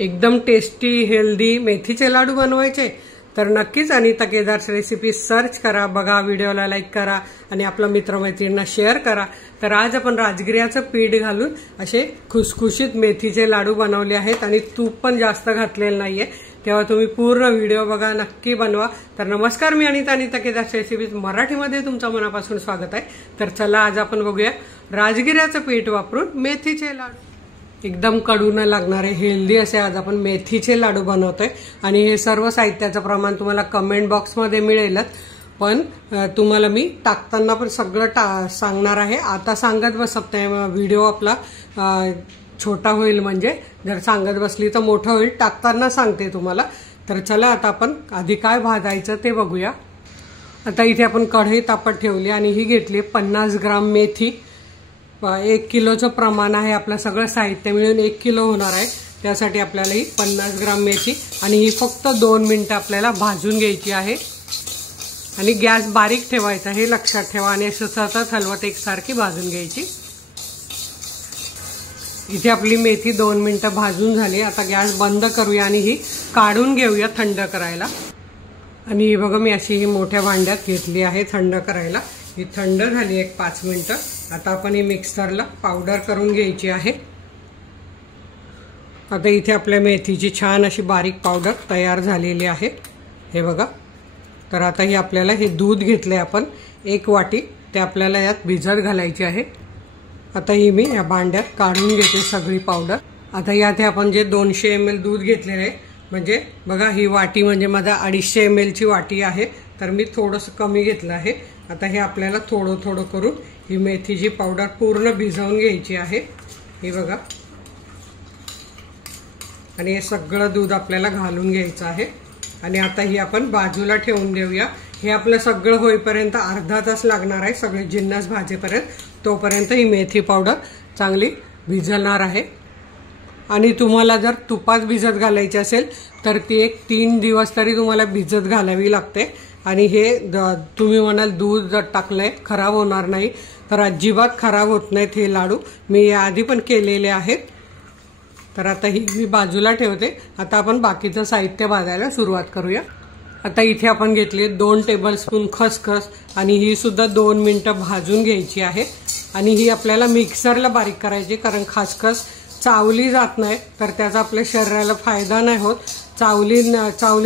एकदम tasty healthy मेथीचे लाडू बनवायचे तर नक्कीच अनिता केदार्स रेसिपी सर्च करा, बघा, व्हिडिओला लाईक करा आणि आपल्या मित्रमैत्रिणींना शेअर करा। तर आज आपण राजगिऱ्याचं पीठ घालून असे खुसखुशीत मेथीचे लाडू बनवले आहेत आणि तूप पण जास्त घातलेलं नाहीये, तेव्हा तुम्ही पूर्ण व्हिडिओ बघा, नक्की बनवा। तर नमस्कार, मी अनिता केदार्स रेसिपीज मराठीमध्ये तुमचं मनापासून स्वागत आहे। तर चला आज आपण बघूया राजगिऱ्याचं पीठ वापरून मेथीचे लाडू। एकदम कडू न लागणारे हेल्दी असे आज आपण मेथीचे लाडू बनवतोय आणि हे सर्व साहित्याचं प्रमाण तुम्हाला कमेंट बॉक्समध्ये मिळेलच, पण तुम्हाला मी टाकताना पण सगळं सांगणार आहे। आता सांगत बसत नाही, व्हिडिओ आपला छोटा होईल, म्हणजे जर सांगत बसली तर मोठा होईल, टाकताना सांगते तुम्हाला। तर चला आता आपण आधी काय भाजायचं ते बघूया। आता इथे आपण कढई तापत ठेवली आणि ही घेतली 50 ग्राम मेथी। 1 किलोचं प्रमाण आहे, आपलं सगळं साहित्य मिळून 1 किलो होणार आहे, त्यासाठी आपल्याला ही 50 ग्राम मेथी आणि ही फक्त 2 मिनिटं आपल्याला भाजून घ्यायची आहे आणि गॅस बारीक ठेवायचा हे लक्षात ठेवा आणि असं सतत हलवत एकसारखी भाजून घ्यायची। इथे आपली मेथी 2 मिनिटं भाजून झाली। आता गॅस बंद करूया आणि ही काढून घेऊया थंड करायला। आणि ही बघा मी अशी ही मोठ्या भांड्यात घेतली आहे थंड करायला। ही थंड झाली 1-5 मिनिटं। आता आपण ही मिक्सरला पावडर करून घ्यायची आहे। आता इथे आपल्या मेथीची छान अशी बारीक पावडर तयार झालेली आहे, हे बघा। तर आता ही आपल्याला हे दूध घेतले आपण 1 वाटी, ते आपल्याला यात भिजत घालायची आहे। आता ही मी या भांड्यात काढून घेते सगळी पावडर। आता यात आपण जे 200 ml दूध घेतलेले आहे, म्हणजे बघा ही वाटी म्हणजे माझा 250 ml ची वाटी आहे, तर मी थोडंसं कमी घेतलं आहे। आता हे आपल्याला थोडं थोडं करून ही मेथीची पावडर पूर्ण भिजवून घ्यायची आहे, हे बघा। आणि हे सगळं दूध आपल्याला घालून घ्यायचं आहे आणि आता ही आपण बाजूला ठेवून देऊया। हे आपलं सगळं होईपर्यंत अर्धा तास लागणार आहे, सगळे जिन्नस भाजेपर्यंत। तोपर्यंत ही मेथी पावडर चांगली भिजणार आहे। आणि तुम्हाला जर तुपात भिजत घालायची असेल तर ती 3 दिवस तरी तुम्हाला भिजत घालावी लागते। आणि हे तुम्ही म्हणाल दूध जर टाकलंय खराब होणार नाही, तर अजिबात खराब होत नाहीत हे लाडू, मी याआधी पण केलेले आहेत। तर आता ही मी बाजूला ठेवते। आता आपण बाकीचं साहित्य भाजायला सुरुवात करूया। आता इथे आपण घेतले 2 टेबलस्पून खसखस आणि ही सुद्धा 2 मिनिटं भाजून घ्यायची आहे। आणि ही आपल्याला मिक्सरला बारीक करायची, कारण खसखस चावली जात नाही तर त्याचा आपल्या शरीराला फायदा नाही होत, चावली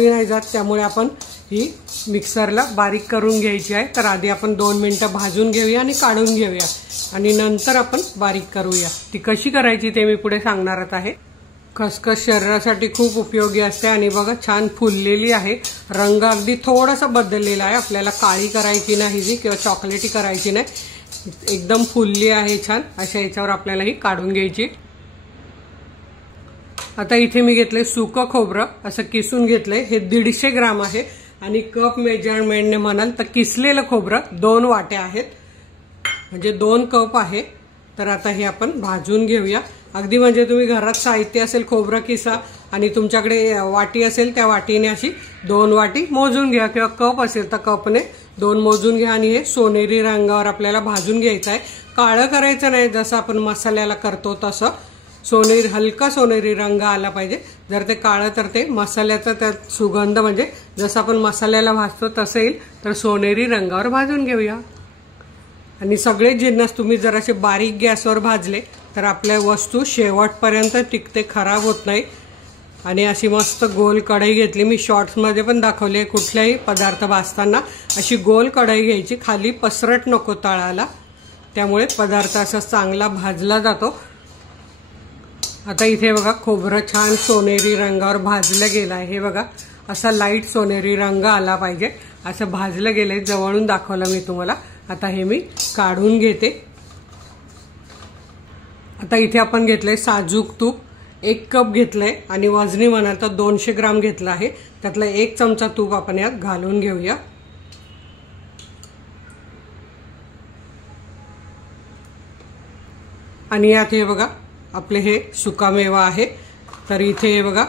नाही जात, त्यामुळे आपण ही मिक्सरला बारीक करून घ्यायची आहे। तर आधी आपण 2 मिनिटं भाजून घेऊया आणि काढून घेऊया आणि नंतर आपण बारीक करूया। ती कशी करायची ते मी पुढे सांगणारच आहे। खसखस शरीरासाठी खूप उपयोगी असते आणि बघा छान फुललेली आहे, रंग अगदी थोडासा बदललेला आहे, आपल्याला काळी करायची नाही किंवा चॉकलेटी करायची नाही, एकदम फुलली आहे छान। अशा याच्यावर आपल्याला ही काढून घ्यायची। आता इथे मी घेतले सुकं खोबरं, असं किसून घेतलंय, हे 150 ग्राम आहे आणि कप मेजरमेंटने म्हणाल तर किसलेलं खोबरं 2 वाट्या आहेत, म्हणजे 2 कप आहे। तर आता हे आपण भाजून घेऊया, अगदी म्हणजे तुम्ही घरात साहित्य असेल खोबरं किसा आणि तुमच्याकडे वाटी असेल त्या वाटीने अशी 2 वाटी मोजून घ्या, किंवा कप असेल तर कपने 2 मोजून घ्या आणि हे सोनेरी रंगावर आपल्याला भाजून घ्यायचं आहे। काळं करायचं नाही, जसं आपण मसाल्याला करतो तसं हलका सोनेरी रंग आला पाहिजे। जर ते काळं तर ते मसाल्याचा त्यात सुगंध, म्हणजे जसं आपण मसाल्याला भाजतो तसं येईल, तर सोनेरी रंगावर भाजून घेऊया। आणि सगळे जिन्नस तुम्ही जर असे बारीक गॅसवर भाजले तर आपल्या वस्तू शेवटपर्यंत टिकते, खराब होत नाही। आणि अशी मस्त गोल कढई घेतली, मी शॉर्ट्समध्ये पण दाखवली आहे, कुठल्याही पदार्थ भाजताना अशी गोल कढई घ्यायची, खाली पसरट नको तळाला, त्यामुळे पदार्थ असा चांगला भाजला जातो। आता इथे बघा खोबरं छान सोनेरी रंगावर भाजलं गेलं आहे, हे बघा असा लाईट सोनेरी रंग आला पाहिजे, असं भाजलं गेलंय, जवळून दाखवलं मी तुम्हाला। आता हे मी काढून घेते। आता इथे आपण घेतलंय साजूक तूप, 1 कप घेतलंय आणि वजनी म्हणाल तर 200 ग्राम घेतलं आहे, त्यातला 1 चमचा तूप आपण यात घालून घेऊया। आणि यात हे बघा आपले हे सुकामेवा आहे, तर इथे हे बघा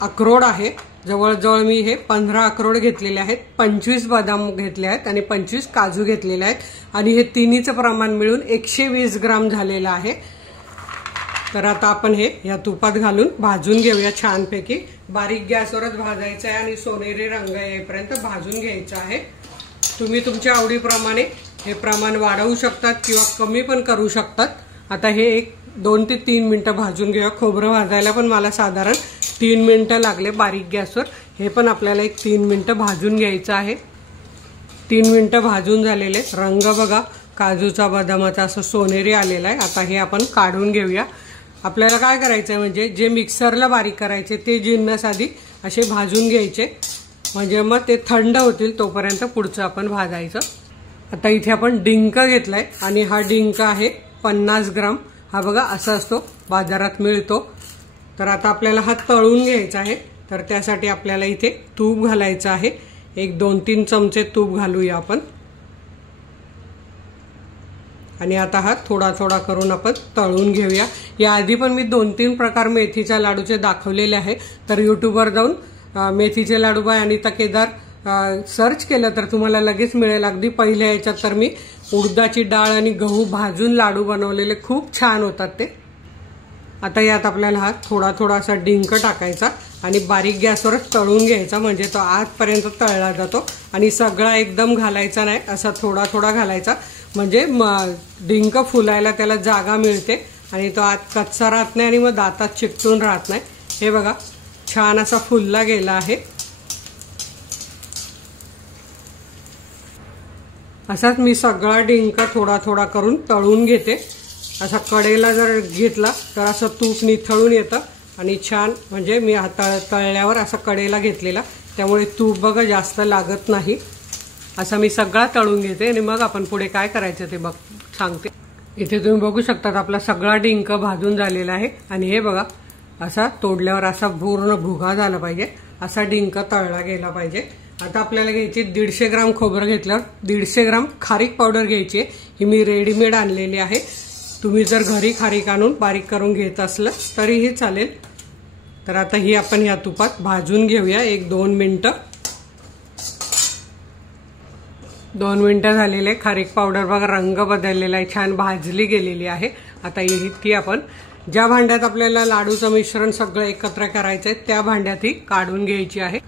अक्रोड आहे, जवळजवळ मी हे 15 अक्रोड घेतलेले आहेत, 25 बदाम घेतले आहेत आणि 25 काजू घेतलेले आहेत आणि हे तिन्हीचं प्रमाण मिळून 120 ग्राम झालेलं आहे। तर आता आपण हे या तुपात घालून भाजून घेऊया छानपैकी। बारीक गॅसवरच भाजायचं आहे आणि सोनेरी रंग येईपर्यंत भाजून घ्यायचं आहे। तुम्ही तुमच्या आवडीप्रमाणे हे प्रमाण वाढवू शकतात किंवा कमी पण करू शकतात। आता हे एक 2 ते 3 मिनिटं भाजून घेऊया। खोबरं भाजायला पण मला साधारण 3 मिनिटं लागले बारीक गॅसवर। हे पण आपल्याला एक 3 मिनिटं भाजून घ्यायचं आहे। 3 मिनिटं भाजून झालेले, रंग बघा काजूचा बदामाचा असं सोनेरी आलेला आहे। आता हे आपण काढून घेऊया। आपल्याला काय करायचं म्हणजे जे मिक्सरला बारीक करायचे ते जिन्नस आधी असे भाजून घ्यायचे, म्हणजे मग ते थंड होतील तोपर्यंत पुढचं आपण भाजायचं। आता इथे आपण डिंक घेतलाय आणि हा डिंक आहे 50 ग्राम। हा बघा असा असतो, बाजारात मिळतो। तर आता आपल्याला हा तळून घ्यायचा आहे। तर त्यासाठी आपल्याला इथे तूप घालायचं आहे। एक 2-3 चमचे तूप घालूया आपण आणि आता हा थोडा थोडा करून आपण तळून घेऊया। याआधी पण मी 2-3 प्रकार मेथीच्या लाडूचे दाखवलेले आहे। तर यूट्यूबवर जाऊन मेथीचे लाडू बाय अनिता केदार सर्च केलं तर तुम्हाला लगेच मिळेल। अगदी पहिल्या याच्यात तर मी उडदाची डाळ आणि गहू भाजून लाडू बनवलेले, खूप छान होतात ते। आता यात आपल्याला हा थोडा थोडा असा डिंक टाकायचा आणि बारीक गॅसवरच तळून घ्यायचा, म्हणजे तो आतपर्यंत तळला जातो। आणि सगळा एकदम घालायचा नाही, असा थोडा थोडा घालायचा, म्हणजे डिंक फुलायला त्याला जागा मिळते आणि तो आत कच्चा राहत नाही आणि मग दातात चिकटून राहत नाही। हे बघा छान असा फुलला गेला आहे। असाच मी सगळा डिंक थोडा थोडा करून तळून घेते। असा कडेला जर घेतला तर असं तूप निथळून येतं आणि छान, म्हणजे मी तळल्यावर असा कडेला घेतलेला त्यामुळे तूप बघा जास्त लागत नाही। असा मी सगळा तळून घेते आणि मग आपण पुढे काय करायचं ते सांगते। इथे तुम्ही बघू शकता आपला सगळा डिंक भाजून झालेला आहे आणि हे बघा असा तोडल्यावर असा पूर्ण भुगा झाला पाहिजे, असा डिंक तळला गेला पाहिजे। आता आपल्याला घ्यायची 150 ग्राम खोबरं घेतल्यावर 150 ग्राम खारीक पावडर घ्यायची आहे। ही मी रेडीमेड आणलेली आहे। तुम्ही जर घरी खारीक आणून बारीक करून घेत असलं तरीही चालेल। तर आता ही आपण या तुपात भाजून घेऊया 1-2 मिनिटं। 2 मिनिटं झालेले, खारीक पावडर बघा रंग बदललेला आहे, छान भाजली गेलेली आहे। आता ती आपण ज्या भांड्यात आपल्याला लाडूचं मिश्रण सगळं एकत्र करायचं आहे त्या भांड्यात ही काढून घ्यायची आहे।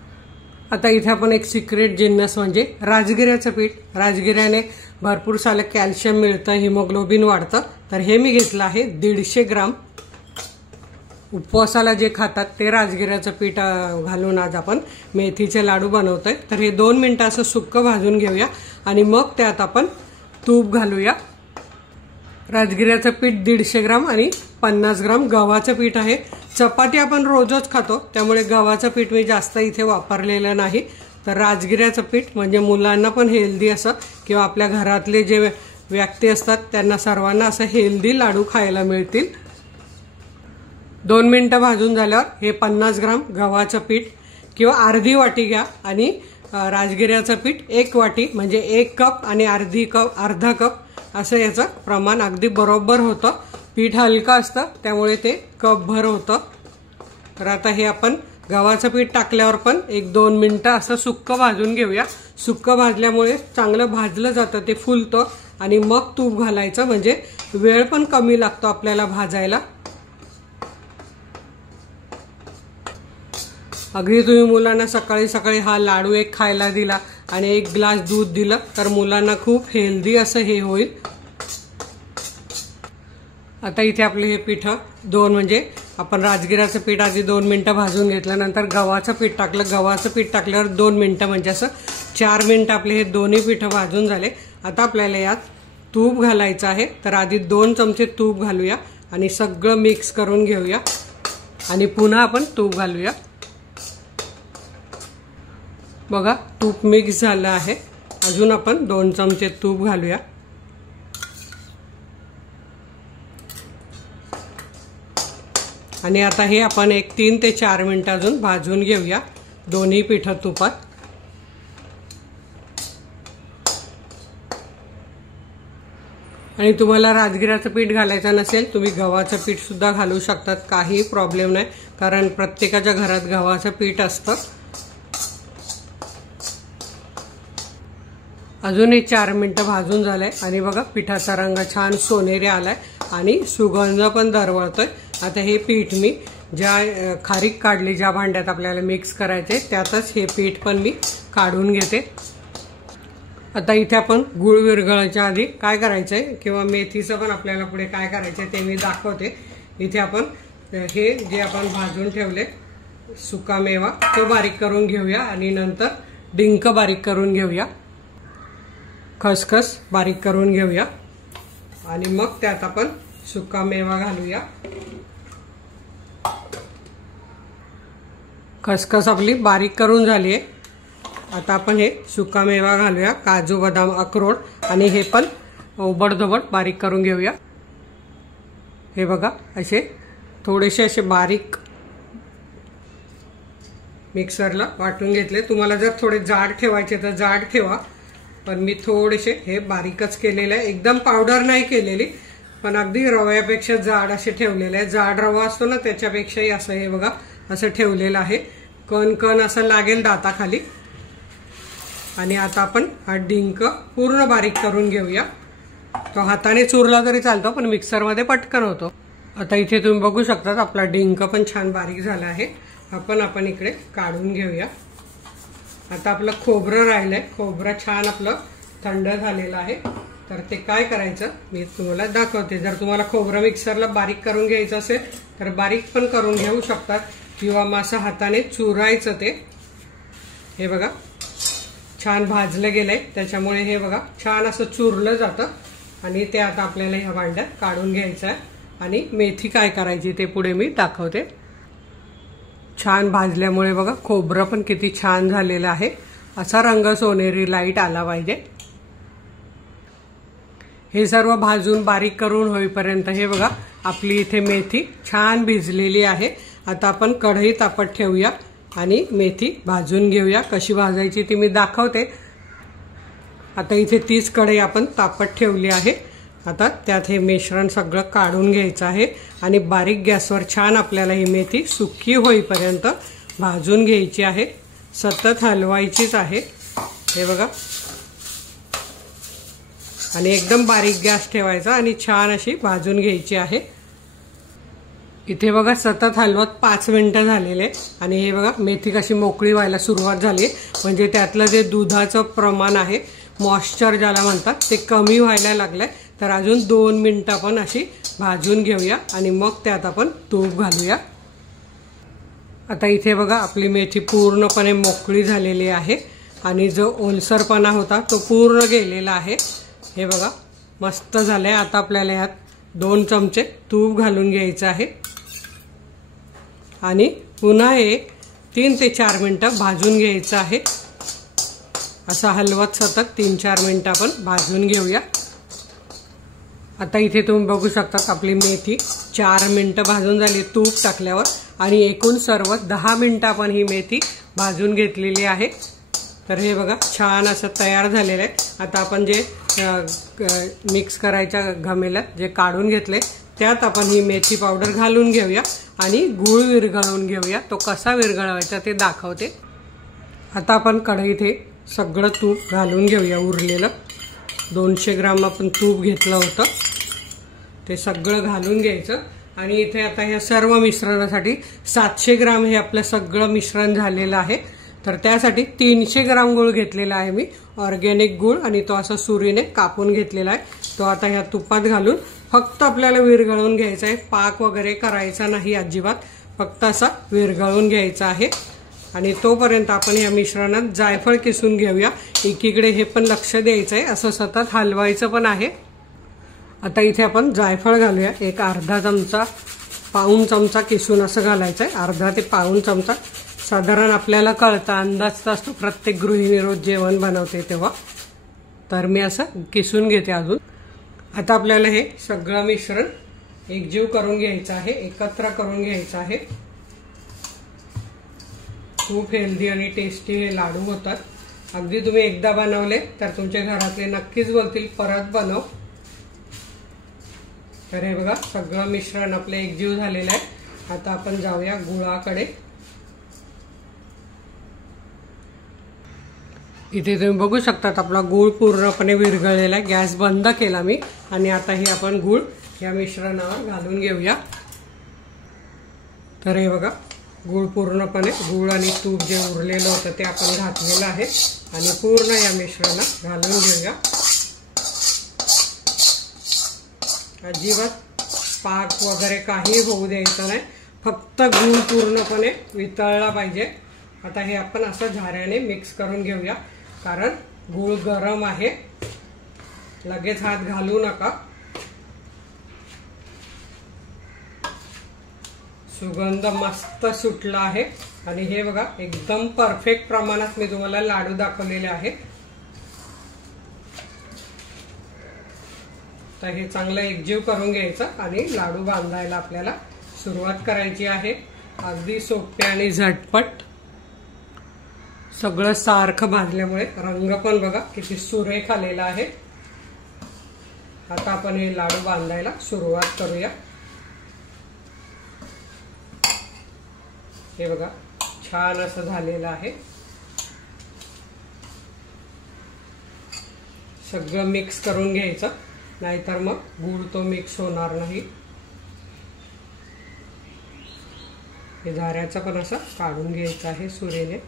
आता इथे आपण एक सिक्रेट जिन्नस म्हणजे राजगिऱ्याचं पीठ, राजगिऱ्याने भरपूर सारं कॅल्शियम मिळतं, हिमोग्लोबिन वाढतं। तर हे मी घेतलं आहे 150 ग्राम। उपवासाला जे खातात ते राजगिऱ्याचं पीठ घालून आज आपण मेथीचे लाडू बनवतोय। तर हे 2 मिनिटं असं सुक्क भाजून घेऊया आणि मग त्यात आपण तूप घालूया। राजगिऱ्याचं पीठ 150 ग्राम आणि 50 ग्राम गव्हाचं पीठ आहे। चपाती आपण रोजच खातो त्यामुळे गव्हाचं पीठ मी जास्त इथे वापरलेलं नाही। तर राजगिऱ्याचं पीठ म्हणजे मुलांना पण हेल्दी असं किंवा आपल्या घरातले जे व्यक्ती असतात त्यांना सर्वांना असं हेल्दी लाडू खायला मिळतील। 2 मिनिटं भाजून झाल्यावर हे 50 ग्राम गव्हाचं पीठ किंवा अर्धी वाटी घ्या आणि राजगिऱ्याचं पीठ 1 वाटी, म्हणजे 1 कप आणि अर्धा कप असं याचं प्रमाण अगदी बरोबर होतं। पीठ हलकं असतं त्यामुळे ते कपभर होतं। तर आता हे आपण गव्हाचं पीठ टाकल्यावर पण 1-2 मिनिटं असं सुक्क भाजून घेऊया। सुक्क भाजल्यामुळे चांगलं भाजलं जातं, ते फुलतं आणि मग तूप घालायचं, म्हणजे वेळ पण कमी लागतो आपल्याला भाजायला। अगदी तुम्ही मुलांना सकाळी सकाळी हा लाडू एक खायला दिला आणि 1 ग्लास दूध दिलं तर मुलांना खूप हेल्दी असं हे होईल। आता इथे आपले हे पीठ म्हणजे आपण राजगिऱ्याचं पीठ आधी 2 मिनिटं भाजून घेतलं, नंतर गव्हाचं पीठ टाकलं। गव्हाचं पीठ टाकल्यावर 2 मिनिटं, म्हणजे असं 4 मिनिटं आपले हे दोन्ही पीठ भाजून झाले। आता आपल्याला यात तूप घालायचं आहे। तर आधी 2 चमचे तूप घालूया आणि सगळं मिक्स करून घेऊया आणि पुन्हा आपण तूप घालूया। बघा तूप मिक्स झालं आहे। अजून आपण 2 चमचे तूप घालूया आणि आता हे आपण एक 3 ते 4 मिनिटं अजून भाजून घेऊया दोन्ही पीठ तुपात। आणि तुम्हाला राजगिऱ्याचं पीठ घालायचं नसेल तुम्ही गव्हाचं पीठ सुद्धा घालू शकतात, काही प्रॉब्लेम नाही, कारण प्रत्येकाच्या घरात गव्हाचं पीठ असतं। अजूनही 4 मिनिटं भाजून झालंय आणि बघा पिठाचा रंग छान सोनेरी आलाय आणि सुगंध पण दरवळतोय। आता हे पीठ मी ज्या खारीक काढली ज्या भांड्यात आपल्याला मिक्स करायचे त्यातच हे पीठ पण मी काढून घेते। आता इथे आपण गूळ विरघळायच्या आधी काय करायचंय किंवा मेथीचं पण आपल्याला पुढे काय करायचंय ते मी दाखवते। इथे आपण हे जे आपण भाजून ठेवले सुका मेवा तो बारीक करून घेऊया आणि नंतर डिंक बारीक करून घेऊया, खसखस बारीक करून घेऊया आणि मग त्यात आपण सुका मेवा घालूया। खसखस आपली बारीक करून झाली आहे। आता आपण हे सुका मेवा घालूया, काजू बदाम अक्रोड आणि हे पण ओबडधोबड बारीक करून घेऊया। हे बघा असे थोडेसे असे बारीक मिक्सरला वाटून घेतले। तुम्हाला जर थोडे जाड ठेवायचे तर जाड ठेवा, पण मी थोडेसे हे बारीकच केलेले आहे, एकदम पावडर नाही केलेली पण अगदी रव्यापेक्षा जाड असे ठेवलेले आहे। जाड रवा असतो ना त्याच्यापेक्षाही असं हे बघा असं ठेवलेलं आहे, कण कण असं लागेल दाताखाली। आणि आता आपण हा डिंक पूर्ण बारीक करून घेऊया। तो हाताने चुरला तरी चालतो पण मिक्सरमध्ये पटकन होतो। आता इथे तुम्ही बघू शकता आपला डिंक पण छान बारीक झाला आहे। आपण इकडे काढून घेऊया। आता आपलं खोबरं राहिलंय, खोबरं छान आपलं थंड झालेलं आहे, तर ते काय करायचं मी तुम्हाला दाखवते। जर तुम्हाला खोबरं मिक्सरला बारीक करून घ्यायचं असेल तर बारीक पण करून घेऊ शकतात किंवा मग असं हाताने चुरायचं। ते हे बघा छान भाजलं गेलंय त्याच्यामुळे हे बघा छान असं चुरलं जातं आणि ते आता आपल्याला ह्या भांड्यात काढून घ्यायचं आहे। आणि मेथी काय करायची ते पुढे मी दाखवते। छान भाजल्यामुळे बघा खोबरं पण किती छान झालेलं आहे, असा रंग सोनेरी लाईट आला पाहिजे। हे सर्व भाजून बारीक करून होईपर्यंत हे बघा आपली इथे मेथी छान भिजलेली आहे। आता आपण कढई तापत ठेवूया आणि मेथी भाजून घेऊया। कशी भाजायची ती मी दाखवते। आता इथे 30 कढई आपण तापत ठेवली आहे। आता त्यात हे मिश्रण सगळं काढून घ्यायचं आहे आणि बारीक गॅसवर छान आपल्याला ही मेथी सुकी होईपर्यंत भाजून घ्यायची आहे, सतत हलवायचीच आहे। हे बघा आणि एकदम बारीक गॅस ठेवायचा आणि छान अशी भाजून घ्यायची आहे। इथे बघा सतत हलवत 5 मिनिटं झालेले आणि हे बघा मेथी कशी मोकळी व्हायला सुरुवात झाली, म्हणजे त्यातलं जे दुधाचं प्रमाण आहे मॉइश्चर ज्याला म्हणतात ते कमी व्हायला लागलंय। तर अजून 2 मिनिटं आपण अशी भाजून घेऊया आणि मग त्यात आपण तूप घालूया। आता इथे बघा आपली मेथी पूर्णपणे मोकळी झालेली आहे आणि जो ओलसरपणा होता तो पूर्ण गेलेला आहे। हे बघा मस्त झालंय। आता आपल्याला यात 2 चमचे तूप घालून घ्यायचं आहे आणि पुन्हा हे 3 ते 4 मिनिटं भाजून घ्यायचं आहे। असं हलवत सतत 3-4 मिनिटं आपण भाजून घेऊया। आता इथे तुम्ही बघू शकता आपली मेथी 4 मिनिटं भाजून झाली तूप टाकल्यावर आणि एकूण सर्व 10 मिनिटं आपण ही मेथी भाजून घेतलेली आहे। तर हे बघा छान असं तयार झालेलं आहे। आता आपण जे मिक्स करायच्या घमेल्यात जे काढून घेतले त्यात आपण ही मेथी पावडर घालून घेऊया आणि गूळ विरघळवून घेऊया। तो कसा विरघळवायचा ते दाखवते। आता आपण कढईत हे सगळं तूप घालून घेऊया। उरलेलं 200 ग्राम आपण तूप घेतलं होतं ते सगळं घालून घ्यायचं आणि इथे आता ह्या सर्व मिश्रणासाठी 700 ग्राम हे आपलं सगळं मिश्रण झालेलं आहे। तर त्यासाठी 300 ग्राम गूळ घेतलेला आहे मी, ऑर्गॅनिक गूळ, आणि तो असा सुरीने कापून घेतलेला आहे। तो आता ह्या तुपात घालून फक्त आपल्याला विरघळवून घ्यायचा आहे, पाक वगैरे करायचा नाही अजिबात, फक्त असा विरघळवून घ्यायचा आहे। आणि तोपर्यंत आपण या मिश्रणात जायफळ किसून घेऊया। एकीकडे हे पण लक्ष द्यायचं आहे, असं सतत हलवायचं पण आहे। आता इथे आपण जायफळ घालूया, एक अर्धा चमचा, पाऊण चमचा किसून असं घालायचं आहे, अर्धा ते पाऊण चमचा। साधारण आपल्याला कळतं, अंदाज असतो प्रत्येक गृहिणी रोज जेवण बनवते तेव्हा, तर मी असं किसून घेते अजून। आता आपल्याला हे सगळं मिश्रण एकजीव करून घ्यायचं आहे, एकत्र करून घ्यायचं आहे। खूप हेल्दी आणि टेस्टी हे लाडू होतात। अगदी तुम्ही एकदा बनवले तर तुमच्या घरातले नक्कीच बोलतील परत बनव। तर हे बघा सगळं मिश्रण आपलं एकजीव झालेलं आहे। आता आपण जाऊया गुळाकडे। इथे तुम्ही बघू शकता आपला गूळ पूर्णपणे विरघळलेला आहे। गॅस बंद केला मी आणि आता हे आपण गूळ या मिश्रणावर घालून घेऊया। तर हे बघा गूळ पूर्णपणे गूळ आणि तूप जे उरलेलं होतं ते आपण घातलेलं आहे आणि पूर्ण या मिश्रणात घालून घेऊया। अजिबात पाक वगैरे काही होऊ द्यायचं नाही, फक्त गूळ पूर्णपणे वितळला पाहिजे। आता हे आपण असं झाऱ्याने मिक्स करून घेऊया, कारण गूळ गरम आहे, लगेच हात घालू नका। सुगंध मस्त सुटला आहे आणि हे बघा एकदम परफेक्ट प्रमाणात मी तुम्हाला लाडू दाखवलेले आहे। तर हे चांगलं एकजीव करून घ्यायचं आणि लाडू बांधायला आपल्याला सुरुवात करायची आहे। अगदी सोपे आणि झटपट, सगळं सारखं भाजल्यामुळे रंग पण बघा किती सुरेख आलेला आहे। आता आपण हे लाडू बांधायला सुरुवात करूया। हे बघा छान असं झालेलं आहे, सगळं मिक्स करून घ्यायचं, नाहीतर मग गूळ तो मिक्स होणार नाही। हे झाऱ्याचं पण असं काढून घ्यायचं आहे सुरीने।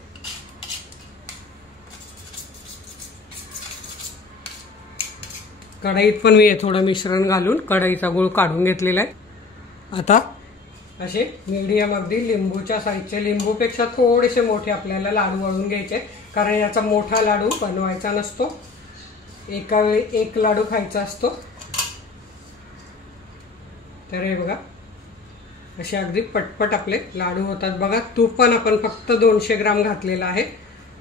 कढईत पण मी थोडं मिश्रण घालून कढईचा गूळ काढून घेतलेला आहे। आता असे मीडियम अगदी लिंबूच्या साईजचे, लिंबूपेक्षा थोडेसे मोठे आपल्याला लाडू वळून घ्यायचे, कारण याचा मोठा लाडू बनवायचा नसतो, एका वेळी एक लाडू खायचा असतो। तर हे बघा असे अगदी पटपट आपले लाडू होतात। बघा तूप पण आपण फक्त 200 ग्राम घातलेलं आहे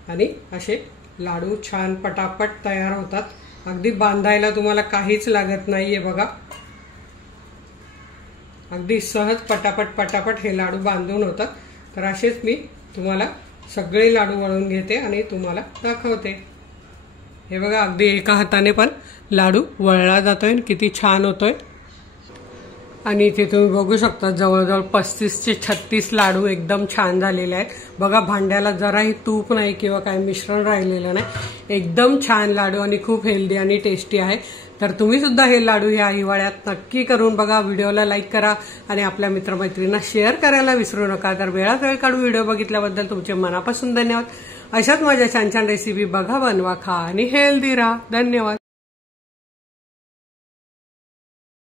आणि असे लाडू छान पटापट तयार होतात, अगदी बांधायला तुम्हाला काहीच लागत नाहीये। बघा अगदी सहज पटापट पटापट हे लाडू बांधून होतात। तर असेच मी तुम्हाला सगळे लाडू वळून घेते आणि तुम्हाला दाखवते। हे बघा अगदी एका हाताने पण लाडू वळला जातोय, किती छान होतोय। आणि इथे तुम्ही बघू शकता जवळजवळ 35 ते 36 लाडू एकदम छान झालेले आहेत। बघा भांड्याला जराही तूप नाही किंवा काही मिश्रण राहिलेलं नाही, एकदम छान लाडू आणि खूप हेल्दी आणि टेस्टी आहे। तर तुम्ही सुद्धा हे लाडू या हिवाळ्यात नक्की करून बघा। व्हिडिओला लाईक करा आणि आपल्या मित्रमैत्रिणींना शेअर करायला विसरू नका। तर वेळात वेळ काढून व्हिडिओ बघितल्याबद्दल तुमचे मनापासून धन्यवाद। अशाच माझ्या छान छान रेसिपी बघा, बनवा, खा आणि हेल्दी राहा। धन्यवाद।